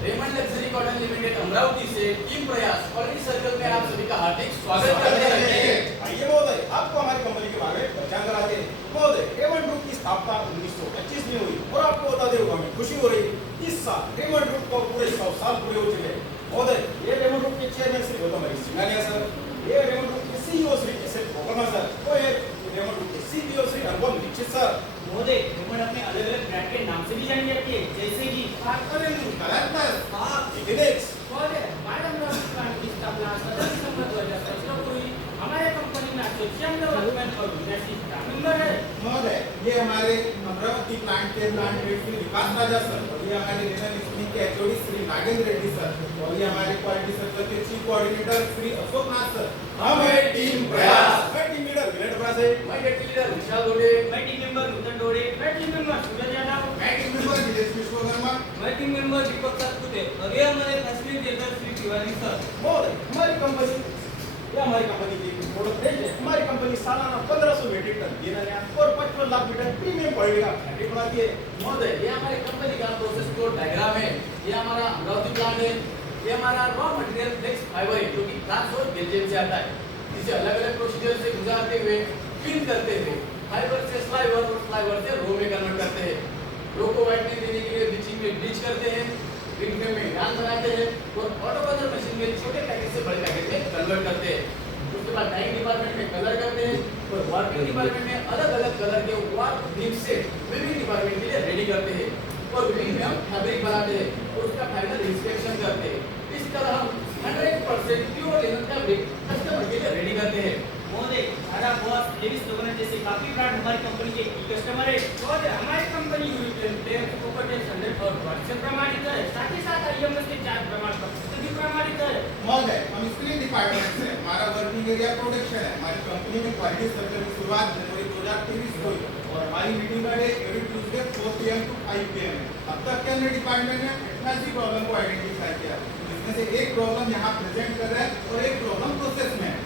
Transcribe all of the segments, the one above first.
Raymond luxury cotton limited Amravati से team प्रयास quality circle में आप सभी का हार्दिक स्वागत करते हैं। आइए महोदय, आपको हमारी कंपनी के बारे में पहचान कराते हैं। महोदय, रेमंड ग्रुप की स्थापना 1925 में हुई और आपको बता दें हमें खुशी हो रही है इस साल रेमंड ग्रुप को पूरे 100 साल पूरे हो चुके हैं। महोदय, ये रेमंड ग्रुप के चेयरमैन श्री गौतम हरी सिंघानिया सर, ये रेमंड ग्रुप के CEO Shri S L Kokarma sir और ये रेमंड ग्रुप के सीईओ श्री अनुपम दीक्षित सर। महोदय, रेमंड अपने अलग-अलग ब्रांड के नाम से भी जानी जाती है, जैसे कि महोदय, हमारे अमरावती प्लांट की स्थापना 17 दिसंबर 2017 को हुई। हमारे कंपनी में 96 डेवलपमेंट और विदेशी स्टाफ मेंबर है। महोदय, ये हमारे अमरावती प्लांट के प्लांट हेड श्री विकास राजा सर और ये हमारे रीजनल स्कीम के एचओडी श्री नागेंद्र रेड्डी सर और ये हमारे क्वालिटी सर्कल के चीफ कोऑर्डिनेटर श्री अशोक नाथ सर। हम है टीम प्रयास। मैं टीम लीडर विनय प्रयास है। मैं डेप्यूटी लीडर विशाल गोडे, मैं टीम मेंबर नूतन डोडे, मैं टीम मेंबर सूरज यादव, मैं टीम मेंबर विदेश विश्वकर्मा, मैं टीम मेंबर दीपक सातपुते और ये हमारे फैसिलिटेटर श्री तिवारी सर। महोदय, हमारी कंपनी की प्रोडक्ट रेंज है। हमारी कंपनी सालाना 1500 मीट्रिक टन गेहूं और 55 लाख लीटर प्रीमियम क्वालिटी का फैब्रिक बनाती है। महोदय ये हमारी कंपनी का प्रोसेस फ्लो डायग्राम है। ये हमारा अमरावती प्लांट है। ये हमारा रॉ मटेरियल फ्लेक्स फाइबर है जो कि फ्रांस और बेल्जियम से आता है। इसे अलग-अलग प्रोसीजर से गुजारते हुए फिन करते हुए फाइबर से स्लाइवर और स्लाइवर से रो में कन्वर्ट करते हैं। रो को व्हाइटनिंग देने के लिए ब्लीचिंग में ब्लीच करते हैं, ग्रीन फ्रेम में गान बनाते हैं और ऑटो कलर मशीन में छोटे पैकेज से बड़े पैकेज में कन्वर्ट करते हैं। उसके बाद डाइंग डिपार्टमेंट में कलर करते हैं और वार्पिंग डिपार्टमेंट में अलग-अलग कलर के वार्प बीम से विभिन्न डिपार्टमेंट के लिए रेडी करते हैं और विभिन्न में हम फैब्रिक बनाते हैं और उसका फाइनल इंस्पेक्शन करते हैं। इस तरह हम 100% प्योर लिनन फैब्रिक कस्टमर के लिए रेडी करते हैं। महोदय, टाटा, बॉश, लेविस, लोगन जैसे काफी ब्रांड हमारी कंपनी के की कस्टमर है। महोदय हमारी कंपनी यूरोपियन टेक कोकोटेल स्टैंडर्ड और वर्ष प्रमाणित है। साथ ही साथ आईएमएस के 4 प्रमाण पत्र से भी प्रमाणित है। महोदय, हम स्क्रीन डिपार्टमेंट से हमारा वर्किंग एरिया प्रोडक्शन है। हमारी कंपनी में क्वालिटी सर्कल की शुरुआत जनवरी 2023 को हुई और हमारी मीटिंग का day every Tuesday 4 PM to 5 PM है। अब तक के हमने डिपार्टमेंट में 88 प्रॉब्लम को आइडेंटिफाई किया, जिसमें से एक प्रॉब्लम यहाँ प्रेजेंट कर रहा है और एक प्रॉब्लम प्रोसेस में है।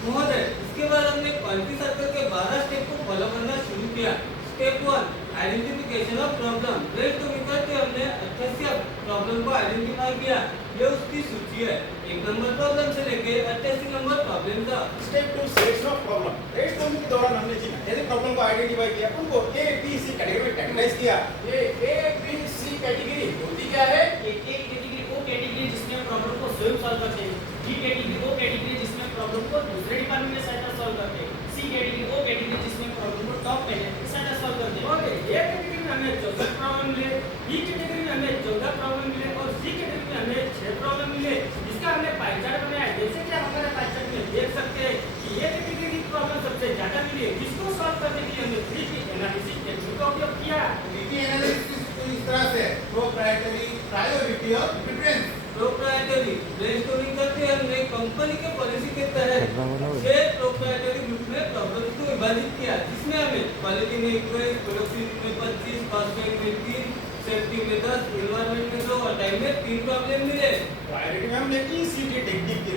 महोदय, इसके बाद हमने क्वालिटी सर्कल के 12 स्टेप को फॉलो करना शुरू किया। Step 1 identification of problem. Waste to method के हमने 88 प्रॉब्लम को आइडेंटिफाई किया। ये उसकी सूची है, 1 नंबर प्रॉब्लम से लेके 88 नंबर प्रॉब्लम तक। Step 2 selection of problem. Brainstorming के दौरान हमने जिन ऐसे प्रॉब्लम को आइडेंटिफाई किया उनको ए बी सी कैटेगरी में कैटेगराइज किया। ये ए बी सी कैटेगरी होती क्या है? ए कैटेगरी वो कैटेगरी जिसमें प्रॉब्लम को स्वयं सॉल्व करते हैं। बी कैटेगरी वो कैटेगरी जिसमें प्रॉब्लम को दूसरे डिपार्टमेंट में सेट सॉल्व करते हैं। सी कैटेगरी वो कैटेगरी जिसमें प्रॉब्लम को टॉप मैनेजमेंट सेट सॉल्व करते हैं। ओके, ए कैटेगरी में हमें 14 प्रॉब्लम मिले, बी कैटेगरी में हमें 14 प्रॉब्लम मिले और सी कैटेगरी में हमें 6 प्रॉब्लम मिले। इसका हमने पाई चार्ट बनाया है। जैसे कि आप हमारे पाई चार्ट में देख सकते हैं कि ये कैटेगरी की प्रॉब्लम सबसे ज्यादा मिली है, जिसको सॉल्व करने के लिए हमने 3P एनालिसिस टेक्निक का उपयोग किया। टीपी एनालिसिस इस तरह से प्रोप्राइटरी, प्रायोरिटी और प्रेफरेंस। प्रोप्राइटरी ब्रेनस्टॉर्मिंग करके हमने कंपनी के पॉलिसी के तहत 6 प्रोप्राइटरी ग्रुप में प्रॉब्लम्स को विभाजित किया, जिसमें हमें क्वालिटी में 21, प्रोडक्टिविटी में 25, कॉस्ट में 3, सेफ्टी में 10, एनवायरनमेंट में 2 और टाइम में 3 प्रॉब्लम मिले। प्रायोरिटी में हमने ECT टेक्निक की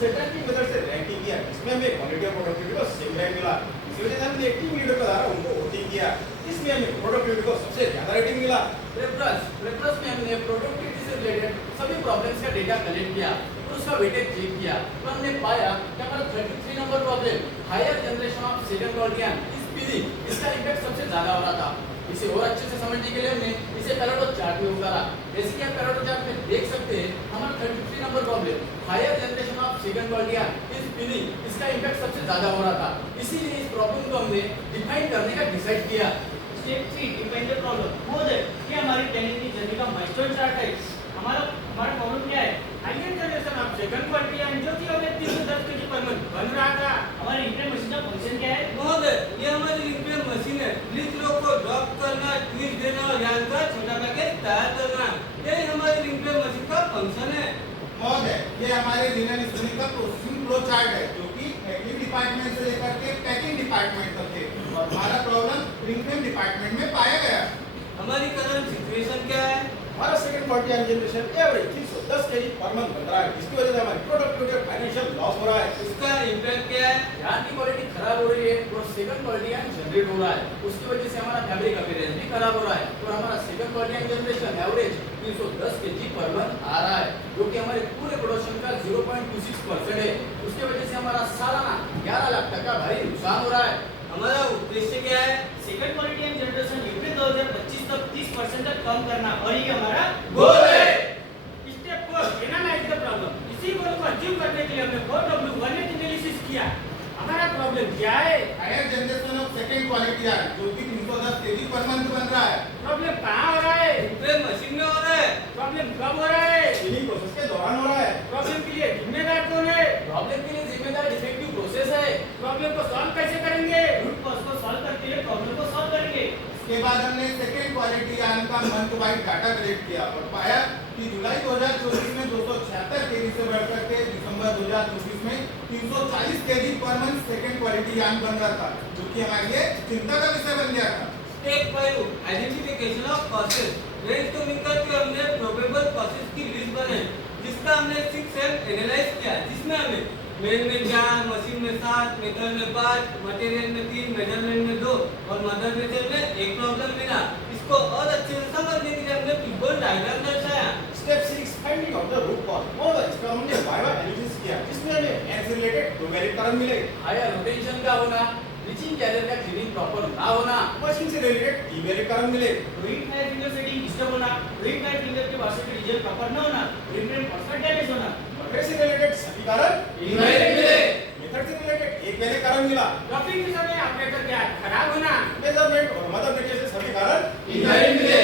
सेटअप की मदद से रैंकिंग किया, इसमें हमें क्वालिटी और प्रोडक्टिविटी को सेम रैंक मिला। इसी वजह से हमने टीम लीडर के द्वारा उनको वोटिंग किया, इसमें हमें प्रोडक्टिविटी को सबसे ज्यादा रेटिंग मिला। रेफरेंस में हमने प्रोडक्टिविटी से रिलेटेड सभी प्रॉब्लम्स का डेटा कलेक्ट किया और उसका वेटेज चेक किया तो हमने पाया कि हमारा 33 number problem higher generation of second organ इस पीडी, इसका इफेक्ट सबसे ज्यादा हो रहा था। इसे और अच्छे से समझने के लिए हमने इसे पैराडो चार्ट में उतारा। जैसे कि आप पैराडो चार्ट में देख सकते हैं, हमारा 33 number problem higher generation of second organ इस पीडी, इसका इफेक्ट सबसे ज्यादा हो रहा था। इसीलिए इस प्रॉब्लम को हमने डिफाइन करने का डिसाइड किया। Step 3 define the problem. महोदय, ये हमारी 10 की जर्नी का माइलस्टोन चार्ट है। हमारा प्रॉब्लम क्या है? Higher generation of second quality जो कि हमें 310 kg पर मंथ बन रहा था। हमारी इंटर मशीन का फंक्शन क्या है? महोदय, ये हमारी इंटर मशीन है। ब्लीच रो को ड्रॉप करना, ट्वीट देना और यहाँ का छोटा पैकेज तैयार करना, यही हमारी इंटर मशीन का फंक्शन है। महोदय, ये हमारे रीजनल स्कीम का प्रोसेसिंग फ्लो चार्ट है जो कि एग्री डिपार्टमेंट से लेकर के पैकिंग डिपार्टमेंट तक है और हमारा प्रॉब्लम प्रीमियम डिपार्टमेंट में पाया गया। हमारी करंट सिचुएशन क्या है? हमारा second quality and generation average 310 kg per month बन रहा है, जिसकी वजह से हमारी प्रोडक्टिविटी और फाइनेंशियल लॉस हो रहा है। इसका इम्पैक्ट क्या है? यार्न की क्वालिटी खराब हो रही है और सेकंड क्वालिटी यार्न जनरेट हो रहा है, उसकी वजह से हमारा फैब्रिक अपीयरेंस भी खराब हो रहा है और हमारा second quality yarn generation average 310 kg per month आ रहा है, जो कि हमारे पूरे प्रोडक्शन का 0.26% है। उसके वजह से हमारा सालाना 11 लाख तक का भारी नुकसान हो रहा है। हमारा उद्देश्य क्या है? Second quality and generation UP 2025 तक 30% तक कम करना, और ये हमारा गोल है। Step 4 analyse the problem. इसी गोल को अचीव करने के लिए हमने 4W1 एनालिसिस किया। हमारा प्रॉब्लम क्या है? Higher generation of second quality है जो कि 310 केजी पर मंथ बन रहा है। प्रॉब्लम कहाँ हो रहा है? इंफ्रेम मशीन में हो रहा है। प्रॉब्लम कब हो रहा है? इन्हीं प्रोसेस के दौरान हो रहा है। प्रॉब्लम के लिए जिम्मेदार कौन है? प्रॉब्लम के लिए जिम्मेदार डिफेक्टिव प्रोसेस है। प्रॉब्लम को सॉल्व कैसे करेंगे? रूट कॉज को सॉल्व करके प्रॉब्लम को सॉल्व करेंगे। इसके बाद हमने सेकंड क्वालिटी यान का मंथ वाइज डाटा कलेक्ट किया और पाया कि जुलाई 2024 में 276 केजी से बढ़कर के दिसंबर 2024 में 340 KG per month second quality यान बन रहा था, जो कि हमारे लिए चिंता का विषय बन गया था। Step 5 identification of causes. Brainstorming करके हमने प्रोबेबल कॉसेस की लिस्ट बनाई, जिसका हमने 6 सेल एनालाइज किया, जिसमें हमें मेन में 4, मशीन में 7, मेथड में 5, मटेरियल में 3, मेजरमेंट में 2 और मदर मेथड में 1 प्रॉब्लम मिला। इसको और अच्छे से समझने के लिए हमने पिगबोर्ड डायग्राम दर्शाया। Step 6 finding out the root cause. और इसका हमने वाइवा एनालिसिस किया, जिसमें हमें एक्स रिलेटेड दो वैलिड कारण मिले। हायर रोटेशन का होना, ब्लीचिंग कैरियर का क्लीनिंग प्रॉपर ना होना, मशीन से रिलेटेड डीमेरिट कारण मिले। Roving fire finger setting disturb होना, रोइंग फायर फिंगर के वास्ते डिटेल प्रॉपर न होना, रिफ्रेम परसेंट डैमेज होना। मटेरियल से रिलेटेड सभी कारण इनवैलिड मिले। मेथड से रिलेटेड एक वैलिड कारण मिला। ड्रॉपिंग के समय ऑपरेटर क्या खराब होना। मेजरमेंट और मदर मेथड से सभी कारण इनवैलिड मिले।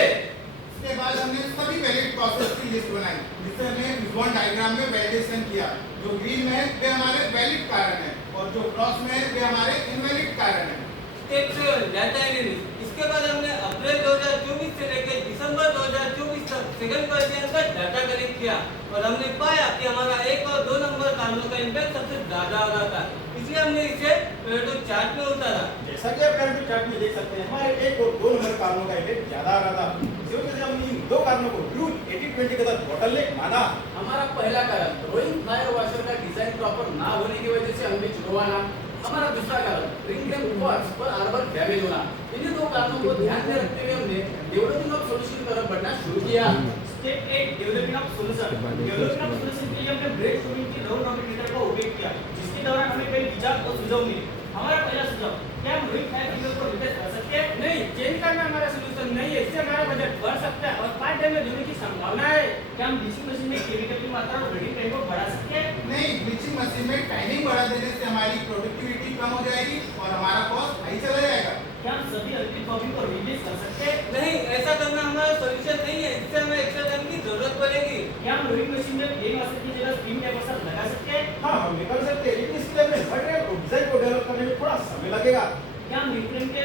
इसके बाद हमने सभी वैलिड प्रोसेस की लिस्ट बनाई, जिससे हमने विजुअल डायग्राम में वैलिडेशन किया। जो ग्रीन में है वे हमारे वैलिड कारण है और जो क्रॉस में है वे हमारे इनवैलिड कारण है। Step 7 data analysis. इसके बाद हमने अप्रैल 2024 से लेकर दिसंबर 2024 तक सेकंड क्वालिटी का डाटा कलेक्ट किया और हमने पाया कि हमारा 1 और 2 नंबर कारणों का इंपैक्ट सबसे ज्यादा आ रहा था, इसलिए हमने इसे पेरेटो चार्ट में उतारा। जैसा कि आप पेरेटो चार्ट में देख सकते हैं, हमारे 1 और 2 नंबर कारणों का इफेक्ट ज्यादा आ रहा था। इसी वजह से हमने इन दो कारणों को रूल 80-20 के तहत बॉटलनेक माना। हमारा पहला कारण रोइंग फायर वॉशर का डिजाइन प्रॉपर ना होने की वजह से हमें चुरवाना। हमारा दूसरा कारण रिंग क्लैंप पार्ट्स पर आर्मर डैमेज होना। इन्हीं दो कारणों को ध्यान में रखते हुए हमने डेवलपिंग ऑफ सॉल्यूशन की तरफ बढ़ना शुरू किया। Step 8 developing of solution. Developing of solution के लिए हमने ब्रेनस्टॉर्मिंग की राउंड रॉबिन मेथड का उपयोग किया, जिसके दौरान हमें कई विचार और सुझाव मिले। हमारा पहला सुझाव, क्या हम रोइंग फायर फिंगर को रिप्लेस कर सकते हैं? नहीं, चेंज करना हमारा सॉल्यूशन नहीं है। इससे हमारा बजट बढ़ सकता है और पार्ट डैमेज होने की संभावना है। क्या हम ब्लीचिंग मशीन में केमिकल की मात्रा और ब्लीडिंग टाइम को बढ़ा सकते हैं? नहीं, ब्लीचिंग मशीन में टाइमिंग बढ़ा देने से हमारी प्रोडक्टिविटी कम हो जाएगी और हमारा कॉस्ट हाई चला जाएगा। क्या हम सभी अल्ट्रिक कॉपी को रिलीज कर सकते हैं? नहीं, ऐसा करना हमारा सॉल्यूशन नहीं है, इससे हमें एक्स्ट्रा टाइम की जरूरत पड़ेगी। क्या हम रोइंग मशीन में प्लेन वाशर की जगह स्पिन टेबल लगा सकते हैं? हाँ, हम निकल सकते हैं, लेकिन इसके लिए हमें मटेरियल और डिजाइन को डेवलप करने में थोड़ा समय लगेगा। क्या हम रिफ्रेम के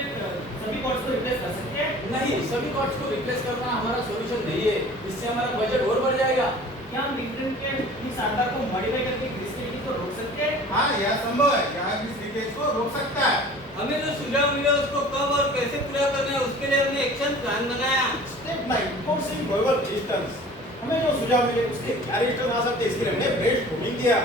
सभी कॉर्ड्स को रिप्लेस कर सकते हैं? नहीं, सभी कॉर्ड्स को रिप्लेस करना हमारा सॉल्यूशन नहीं है। इससे हमारा बजट और बढ़ जाएगा। क्या हम रिफ्रेम के इस आधार को मॉडिफाई करके ग्रीस के लीकेज को रोक सकते हैं? हाँ, यह संभव है। यह भी लीकेज को रोक सकता है। हमें जो सुझाव मिले उसको कब और कैसे पूरा करना है, उसके लिए हमने एक्शन प्लान बनाया। Step 9 forcing global resistance. हमें जो सुझाव मिले उसके क्या रेजिस्टेंस आ सकते हैं, इसके लिए हमने ब्रेनस्टॉर्मिंग किया।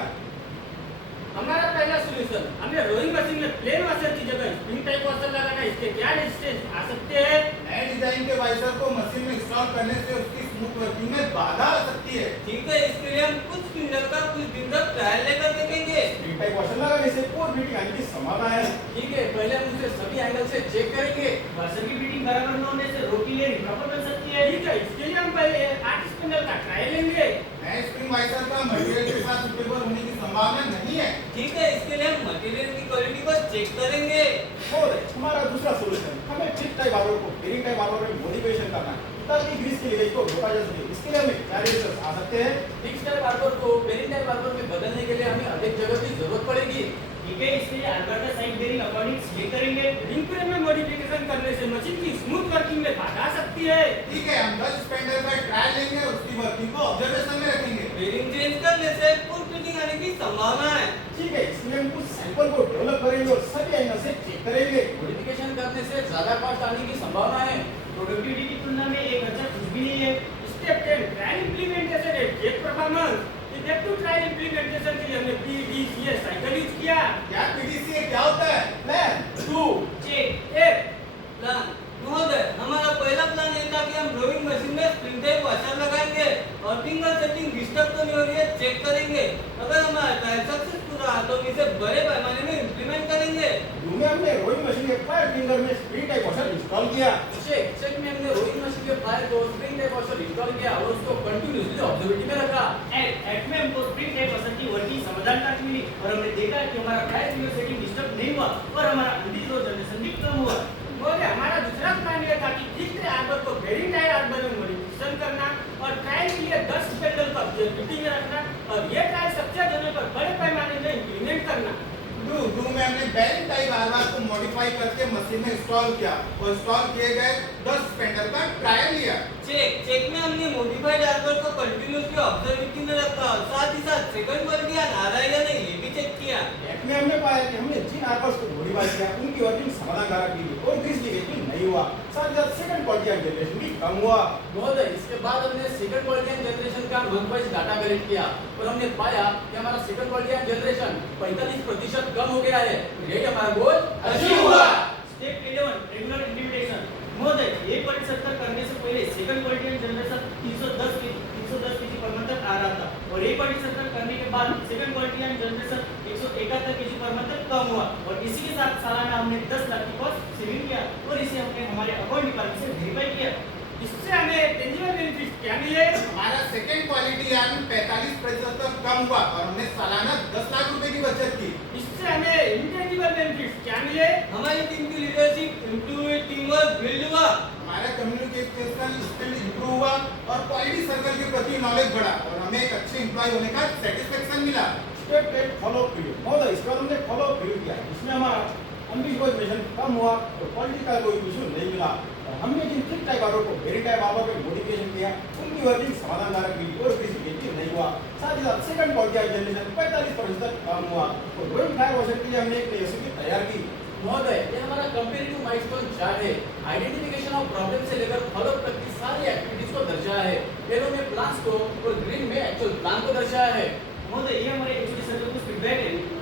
हमारा पहला सॉल्यूशन, हमने रोइंग मशीन में प्लेन वाशर की जगह स्पिन टाइप वाशर लगाना। इसके क्या रेजिस्टेंस आ सकते हैं? नए डिजाइन के वाइजर को मशीन में इंस्टॉल करने से उसकी स्मूथ वर्किंग में बाधा आ सकती है। ठीक है, इसके लिए हम कुछ दिन का कुछ दिन तक ट्रायल लेकर देखेंगे। स्पिन टाइप वॉशर लगाने से पोर बीटिंग आने की संभावना है। ठीक है, पहले हम उसे सभी एंगल से चेक करेंगे। वाशर की बीटिंग बराबर न होने से रोटी ले प्रॉपर बन सकती है। ठीक है, इसके लिए हम पहले 8 स्पिंडल का ट्रायल लेंगे। नए स्प्रिंग वाइजर का मटेरियल के साथ सुटेबल होने की संभावना नहीं है। ठीक है, इसके लिए हम मटेरियल की क्वालिटी को चेक करेंगे। और हमारा दूसरा सॉल्यूशन, हमें फिक्स टाइप आर्मर को बेरिंग टाइप आर्मर में मॉडिफिकेशन करना है ताकि ग्रीस की लीकेज को रोका जा सके। इसके लिए हमें क्या रेजिस्टेंस आ सकते हैं? फिक्स टाइप आर्मर को बेरिंग टाइप आर्मर में बदलने के लिए हमें अधिक जगह की जरूरत पड़ेगी। ठीक है, इसके लिए Alberta side bearing according select करेंगे। रिंग फ्रेम में मॉडिफिकेशन करने से मशीन की स्मूथ वर्किंग में बाधा आ सकती है। ठीक है, हम 10 स्पेंडर का ट्रायल लेंगे और उसकी वर्किंग को ऑब्जर्वेशन में रखेंगे। बेरिंग चेंज करने से फुल फिटिंग आने की संभावना है। ठीक है, इसलिए हम कुछ सैंपल को डेवलप करेंगे और सभी एंगल से चेक करेंगे। मॉडिफिकेशन करने से ज्यादा कॉस्ट आने की संभावना है। प्रोडक्टिविटी की तुलना में एक अच्छा कुछ भी नहीं है। स्टेप 10 ट्रायल इंप्लीमेंटेशन है, check performance. Effective trial implementation के लिए हमने PDCA साइकिल यूज किया। क्या PDCA क्या होता है? प्लान 2 चेक 1 प्लान महोदय, हमारा पहला प्लान ये था कि हम ड्राइंग मशीन में स्प्रिंग टाइप वॉशर लगाएंगे। वर्किंग का सेटिंग डिस्टर्ब तो नहीं हो रही है चेक करेंगे। अगर हमारा ट्रायल सक्सेसफुल रहा तो हम इसे बड़े पैमाने में इम्प्लीमेंट करेंगे। में हमने रोइंग मशीन के फायर फिंगर में स्प्रिंग टाइप वॉशर इंस्टॉल किया। चेक में हमने रोइंग मशीन के फायर को स्प्रिंग टाइप वॉशर इंस्टॉल किया और उसको कंटिन्यूअसली ऑब्जर्वेटिव में रखा। एट में हमको स्प्रिंग टाइप वॉशर की वर्किंग समाधानकारक मिली और हमने देखा कि हमारा फायर फिंगर सेटिंग डिस्टर्ब नहीं हुआ और हमारा अंडीग्रो जनरेशन भी कम हुआ। बोले हमारा दूसरा प्लान ये था कि फिक्स्ड आर्बर को बेरिंग टायर आर्बर में मॉडिफिकेशन करना और ट्रायल के लिए 10 स्पेंडल का ऑब्जेक्टिव में रखना और ये ट्रायल सक्सेस होने पर बड़े पैमाने में इंप्लीमेंट करना। डू में हमने बेरिंग टाइप आर्बर को मॉडिफाई करके मशीन में इंस्टॉल किया और इंस्टॉल किए गए 10 स्पेंडल का ट्रायल लिया। चेक में हमने मॉडिफाइड आर्बर को कंटिन्यूअसली ऑब्जर्वेटिव में रखा और साथ ही साथ सेकंड क्वालिटी आ रहा है या नहीं ये भी चेक किया। एक में हमने पाया कि हमने जिन आर्बर्स को मॉडिफाई किया उनकी वर्किंग समाधानकारक थी और ग्रीस लीकेज नहीं हुआ। साथ ही साथ सेकंड क्वालिटी एंड जनरेशन भी कम हुआ। महोदय, इसके बाद हमने सेकंड क्वालिटी एंड जनरेशन का मंथ वाइज डाटा कलेक्ट किया और हमने पाया कि हमारा सेकंड क्वालिटी एंड जनरेशन 45% कम हो गया है। यही हमारा गोल अचीव हुआ। Step 11 regular implementation. महोदय, एक क्वालिटी सत्तर करने से पहले second quality and generation 310 KG per month तक आ रहा था और एक क्वालिटी सत्तर करने के बाद second quality and generation 171 KG per month तक कम हुआ और इसी के साथ सालाना हमने 10 लाख की कॉस्ट सेविंग किया और इसे हमने हमारे अकाउंट डिपार्टमेंट से वेरीफाई किया। इससे हमें टेंजिबल बेनिफिट क्या मिले? हमारा सेकंड क्वालिटी यार्न 45% तक कम हुआ और हमने सालाना 10 लाख रुपए की बचत की। इससे हमें इंटेंजिबल बेनिफिट क्या मिले? हमारी टीम की लीडरशिप इम्प्रूव हुई, टीम वर्क बिल्ड हुआ, हमारा कम्युनिकेशन स्किल इंप्रूव हुआ और क्वालिटी सर्कल के प्रति नॉलेज बढ़ा और हमें एक अच्छे एम्प्लॉय होने का सेटिस्फेक्शन मिला। Step 8 follow up period. महोदय, इसके बाद हमने फॉलो अप पीरियड किया इसमें हमारा अनडिस्पोजेशन कम हुआ और क्वालिटी का कोई इशू नहीं मिला। और हमने जिन फिक्स्ड टाइप आर्बर को बेरिंग टाइप आर्बर में मॉडिफिकेशन किया उनकी वर्किंग समाधानकारक मिली और ग्रीस लीकेज नहीं हुआ। साथ ही साथ सेकंड क्वालिटी एंड जनरेशन 45% तक कम हुआ और रोइंग फायर वॉशर के लिए हमने एक रेसिपी तैयार की। महोदय, ये हमारा कंपैरेटिव माइलस्टोन चार्ट है। आइडेंटिफिकेशन ऑफ प्रॉब्लम से लेकर फॉलो अप तक की सारी एक्टिविटीज को दर्शाया है। येलो में प्लान्स को और ग्रीन में एक्चुअल प्लान को दर्शाया है। महोदय, ये हमारे एचओडी सर को फीडबैक है।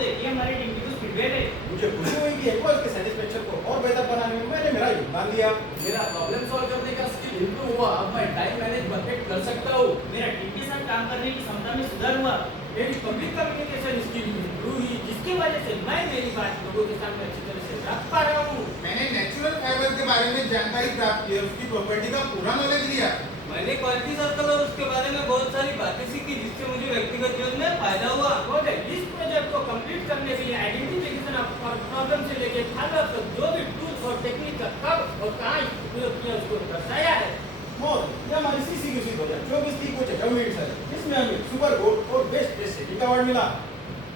ये हमारी टीम की कुछ फीडबैक है। मुझे खुशी हुई कि एम्प्लॉयज के सेटिस्फेक्शन को और बेहतर बनाने में मैंने मेरा योगदान दिया। मेरा प्रॉब्लम सॉल्व करने का स्किल इंप्रूव हुआ। अब मैं टाइम मैनेज परफेक्ट कर सकता हूँ। मेरा टीम के साथ काम करने की क्षमता में सुधार हुआ। मेरी पब्लिक कम्युनिकेशन स्किल इंप्रूव हुई जिसकी वजह से मैं मेरी बात लोगों के सामने अच्छी तरह से रख पा रहा हूँ। मैंने नेचुरल फाइबर के बारे में जानकारी प्राप्त की और उसकी प्रॉपर्टी का पूरा नॉलेज लिया। मैंने क्वालिटी सर्कल और उसके बारे में बहुत सारी बातें सीखी जिससे मुझे व्यक्तिगत जीवन में फायदा हुआ। महोदय, इस प्रोजेक्ट को कंप्लीट करने के लिए आइडेंटिफिकेशन ऑफ प्रॉब्लम से लेकर फॉलो अप तक जो भी टूल्स और टेक्निक का कब और कहाँ उपयोग किया उसको दर्शाया है। महोदय, ये हमारी CCQC 2024 की कुछ अचीवमेंट्स है जिसमें हमें सुपर गोल्ड और बेस्ट प्लेस सेटिंग अवार्ड मिला।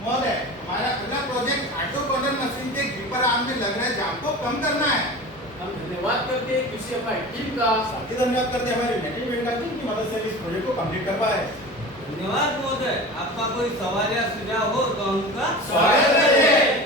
महोदय, हमारा अगला प्रोजेक्ट ऑटो कॉर्नर मशीन के ग्रिपर आर्म में लग रहे जाम को कम करना है। हम धन्यवाद करते हैं किसी हमारी टीम का। साथ ही धन्यवाद करते हैं हमारे मैनेजमेंट का जिनकी मदद से हम इस प्रोजेक्ट को कंप्लीट कर पाए। धन्यवाद महोदय। आपका कोई सवाल या सुझाव हो तो हमका स्वागत है।